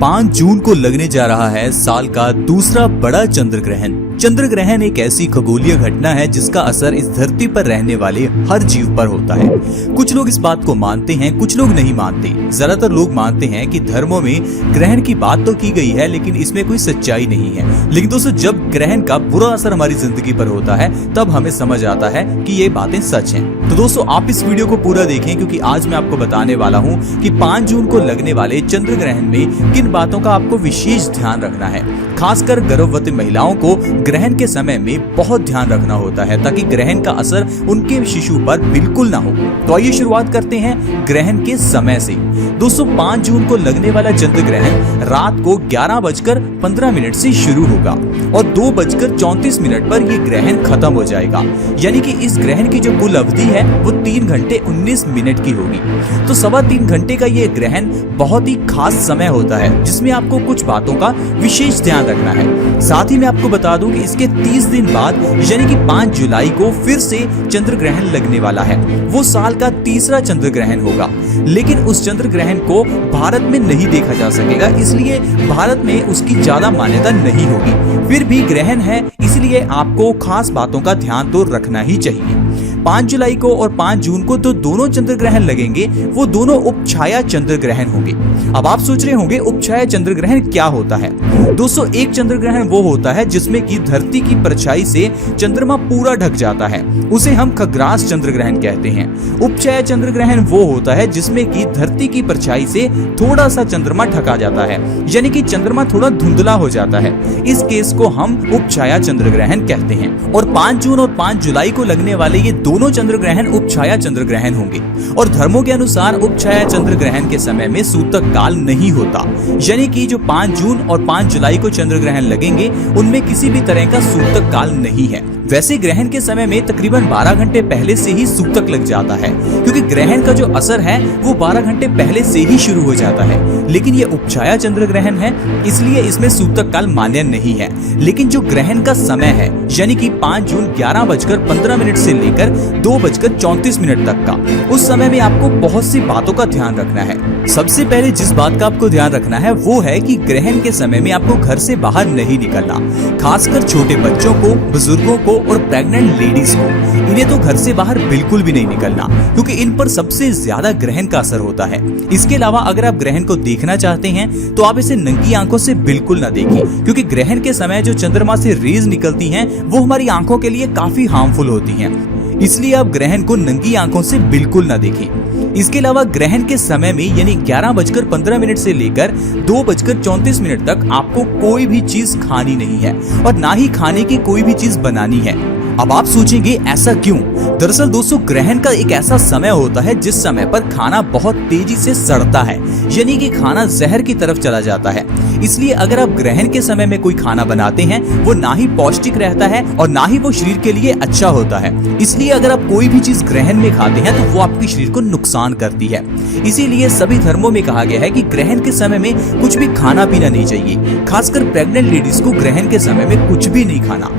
5 जून को लगने जा रहा है साल का दूसरा बड़ा चंद्र ग्रहण। चंद्र ग्रहण एक ऐसी खगोलीय घटना है जिसका असर इस धरती पर रहने वाले हर जीव पर होता है। कुछ लोग इस बात को मानते हैं, कुछ लोग नहीं मानते। ज्यादातर लोग मानते हैं कि धर्मों में ग्रहण की बात तो की गई है लेकिन इसमें कोई सच्चाई नहीं है। लेकिन दोस्तों, जब ग्रहण का बुरा असर हमारी जिंदगी पर होता है तब हमें समझ आता है कि ये बातें सच हैं। तो दोस्तों, आप इस वीडियो को पूरा देखें क्योंकि आज मैं आपको बताने वाला हूँ कि 5 जून को लगने वाले चंद्र ग्रहण में किन बातों का आपको विशेष ध्यान रखना है। खासकर गर्भवती महिलाओं को ग्रहण के समय में बहुत ध्यान रखना होता है ताकि ग्रहण का असर उनके शिशु पर बिल्कुल ना हो। तो आइए शुरुआत करते हैं ग्रहण के समय से। दोस्तों, 5 जून को लगने वाला चंद्र ग्रहण रात को 11:15 से शुरू होगा और 2:34 पर यह ग्रहण खत्म हो जाएगा। यानी कि इस ग्रहण की जो कुल अवधि है वो 3 घंटे 19 मिनट की होगी। तो 3.25 घंटे का ये ग्रहण बहुत ही खास समय होता है जिसमें आपको कुछ बातों का विशेष ध्यान रखना है। साथ ही मैं आपको बता दूं कि इसके 30 दिन बाद यानी कि 5 जुलाई को फिर से चंद्र ग्रहण लगने वाला है। वो साल का तीसरा चंद्र ग्रहण होगा, लेकिन उस चंद्र ग्रहण को भारत में नहीं देखा जा सकेगा, इसलिए भारत में उसकी ज्यादा मान्यता नहीं होगी। फिर भी ग्रहण है, इसलिए आपको खास बातों का ध्यान तो रखना ही चाहिए। 5 जुलाई को और 5 जून को तो दोनों चंद्र ग्रहण लगेंगे, वो दोनों उपछाया चंद्र ग्रहण होंगे। अब आप सोच रहे होंगे उपछाया चंद्र ग्रहण क्या होता है। दोस्तों, एक चंद्र ग्रहण वो होता है जिसमें कि धरती की परछाई से चंद्रमा पूरा ढक जाता है, उसे हम खग्रास चंद्र ग्रहण कहते हैं। उपछाया चंद्र ग्रहण वो होता है जिसमें कि धरती की परछाई से थोड़ा सा चंद्रमा ढका जाता है, यानी कि चंद्रमा थोड़ा धुंधला हो जाता है। इस केस को हम उपछाया चंद्र ग्रहण कहते हैं। और 5 जून और 5 जुलाई को लगने वाले ये दोनों चंद्र ग्रहण उपछाया चंद्र ग्रहण होंगे। और धर्मों के अनुसार उपछाया चंद्र ग्रहण के समय में सूतक काल नहीं होता, यानी कि जो 5 जून और 5 जुलाई को चंद्र ग्रहण लगेंगे उनमें किसी भी तरह का सूतक काल नहीं है। वैसे ग्रहण के समय में तकरीबन 12 घंटे पहले से ही सूतक लग जाता है, क्योंकि ग्रहण का जो असर है वो 12 घंटे पहले से ही शुरू हो जाता है। लेकिन ये उपछाया चंद्र ग्रहण है, इसलिए इसमें सूतक काल मान्य नहीं है। लेकिन जो ग्रहण का समय है यानी कि 5 जून 11:15 से लेकर 2:34 तक का, उस समय में आपको बहुत सी बातों का ध्यान रखना है। सबसे पहले जिस बात का आपको ध्यान रखना है वो है कि ग्रहण के समय में आपको घर से बाहर नहीं निकलना। खासकर छोटे बच्चों को, बुजुर्गों को और प्रेग्नेंट लेडीज को, इन्हें तो घर से बाहर बिल्कुल भी नहीं निकलना, क्योंकि इन पर सबसे ज्यादा ग्रहण का असर होता है। इसके अलावा अगर आप ग्रहण को देखना चाहते हैं तो आप इसे नंगी आंखों से बिल्कुल ना देखें, क्योंकि ग्रहण के समय जो चंद्रमा से रेज निकलती हैं वो हमारी आंखों के लिए काफी हार्मफुल होती हैं, इसलिए आप ग्रहण को नंगी आंखों से बिल्कुल ना देखें। इसके अलावा ग्रहण के समय में यानी 11:15 से लेकर 2:34 तक आपको कोई भी चीज खानी नहीं है और ना ही खाने की कोई भी चीज बनानी है। अब आप सोचेंगे ऐसा क्यों? दरअसल दोस्तों, ग्रहण का एक ऐसा समय होता है जिस समय पर खाना बहुत तेजी से सड़ता है, यानी कि खाना जहर की तरफ चला जाता है। इसलिए अगर आप ग्रहण के समय में कोई खाना बनाते हैं वो ना ही पौष्टिक रहता है और ना ही वो शरीर के लिए अच्छा होता है। इसलिए अगर आप कोई भी चीज ग्रहण में खाते हैं तो वो आपके शरीर को नुकसान करती है। इसीलिए सभी धर्मों में कहा गया है कि ग्रहण के समय में कुछ भी खाना पीना नहीं चाहिए। खासकर प्रेग्नेंट लेडीज को ग्रहण के समय में कुछ भी नहीं खाना।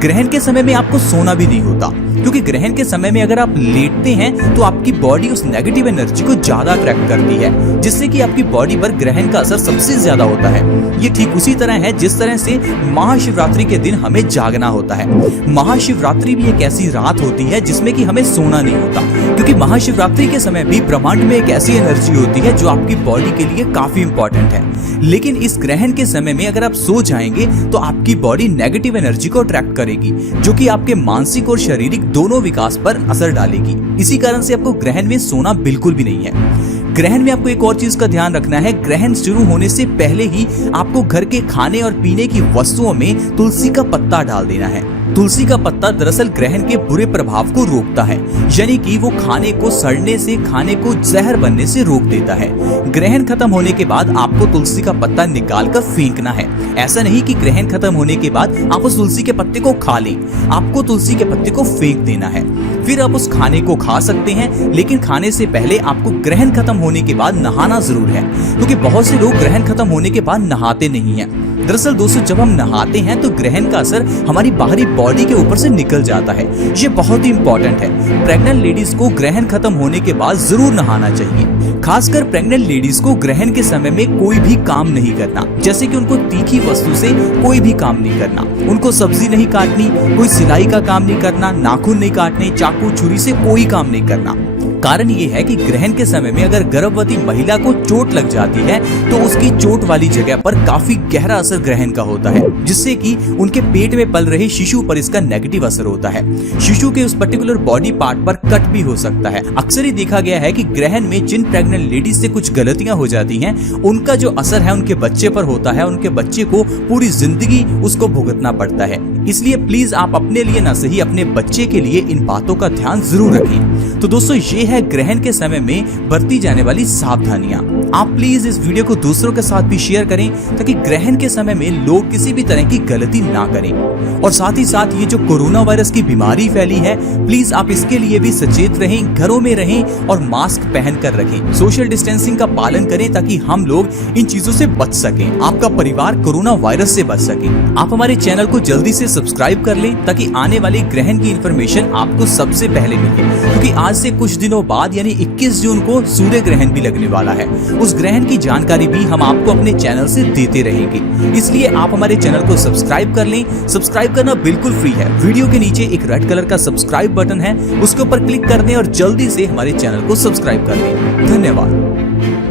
ग्रहण के समय में आपको सोना भी नहीं होता, क्योंकि ग्रहण के समय में अगर आप लेटते हैं तो आपकी बॉडी उस नेगेटिव एनर्जी को ज्यादा अट्रैक्ट करती है, जिससे कि आपकी बॉडी पर ग्रहण का असर सबसे ज्यादा होता है। ये ठीक उसी तरह है जिस तरह से महाशिवरात्रि के दिन हमें जागना होता है। महाशिवरात्रि भी एक ऐसी रात होती है जिसमें कि हमें सोना नहीं होता, क्योंकि महाशिवरात्रि के समय भी ब्रह्मांड में एक ऐसी एनर्जी होती है जो आपकी बॉडी के लिए काफी इंपॉर्टेंट है। लेकिन इस ग्रहण के समय में अगर आप सो जाएंगे तो आपकी बॉडी नेगेटिव एनर्जी को अट्रैक्ट करेगी, जो कि आपके मानसिक और शारीरिक दोनों विकास पर असर डालेगी। इसी कारण से आपको ग्रहण में सोना बिल्कुल भी नहीं है। ग्रहण में आपको एक और चीज का ध्यान रखना है, ग्रहण शुरू होने से पहले ही आपको घर के खाने और पीने की वस्तुओं में तुलसी का पत्ता डाल देना है। तुलसी का पत्ता दरअसल ग्रहण के बुरे प्रभाव को रोकता है, यानी कि वो खाने को सड़ने से, खाने को जहर बनने से रोक देता है। ग्रहण खत्म होने के बाद आपको तुलसी का पत्ता निकाल कर फेंकना है। ऐसा नहीं कि ग्रहण खत्म होने के बाद आप उस तुलसी के पत्ते को खा लें, आपको तुलसी के पत्ते को फेंक देना है। फिर आप उस खाने को खा सकते हैं, लेकिन खाने से पहले आपको ग्रहण खत्म होने के बाद नहाना जरूर है, क्योंकि बहुत से लोग ग्रहण खत्म होने के बाद नहाते नहीं हैं। दरअसल दोस्तों, जब हम नहाते हैं तो ग्रहण का असर हमारी बाहरी बॉडी के ऊपर से निकल जाता है। ये बहुत ही इंपॉर्टेंट है। प्रेग्नेंट लेडीज को ग्रहण खत्म होने के बाद जरूर नहाना चाहिए। खासकर प्रेग्नेंट लेडीज को ग्रहण के समय में कोई भी काम नहीं करना, जैसे कि उनको तीखी वस्तु से कोई भी काम नहीं करना, उनको सब्जी नहीं काटनी, कोई सिलाई का काम नहीं करना, नाखून नहीं काटने, चाकू छुरी से कोई काम नहीं करना। कारण ये है कि ग्रहण के समय में अगर गर्भवती महिला को चोट लग जाती है तो उसकी चोट वाली जगह पर काफी गहरा असर ग्रहण का होता है, जिससे कि उनके पेट में पल रहे शिशु पर इसका नेगेटिव असर होता है। शिशु के उस पर्टिकुलर बॉडी पार्ट पर कट भी हो सकता है। अक्सर ही देखा गया है कि ग्रहण में जिन प्रेग्नेंट लेडीज से कुछ गलतियां हो जाती हैं, उनका जो असर है उनके बच्चे पर होता है, उनके बच्चे को पूरी जिंदगी उसको भुगतना पड़ता है। इसलिए प्लीज आप अपने लिए न सही अपने बच्चे के लिए इन बातों का ध्यान जरूर रखें। तो दोस्तों, ये है ग्रहण के समय में बरती जाने वाली सावधानियां। आप प्लीज इस वीडियो को दूसरों के साथ भी शेयर करें ताकि ग्रहण के समय में लोग किसी भी तरह की गलती ना करें। और साथ ही साथ ये जो कोरोना वायरस की बीमारी फैली है, प्लीज आप इसके लिए भी सचेत रहें, घरों में रहें और मास्क पहन कर रखें, सोशल डिस्टेंसिंग का पालन करें ताकि हम लोग इन चीजों से बच सकें, आपका परिवार कोरोना वायरस से बच सके। आप हमारे चैनल को जल्दी से सब्सक्राइब कर लें ताकि आने वाले ग्रहण की इंफॉर्मेशन आपको सबसे पहले मिले, क्योंकि आज से कुछ दिनों बाद यानी 21 जून को सूर्य ग्रहण भी लगने वाला है। उस ग्रहण की जानकारी भी हम आपको अपने चैनल से देते रहेंगे, इसलिए आप हमारे चैनल को सब्सक्राइब कर लें। सब्सक्राइब करना बिल्कुल फ्री है। वीडियो के नीचे एक रेड कलर का सब्सक्राइब बटन है, उसके ऊपर क्लिक कर दें और जल्दी से हमारे चैनल को सब्सक्राइब कर लें। धन्यवाद।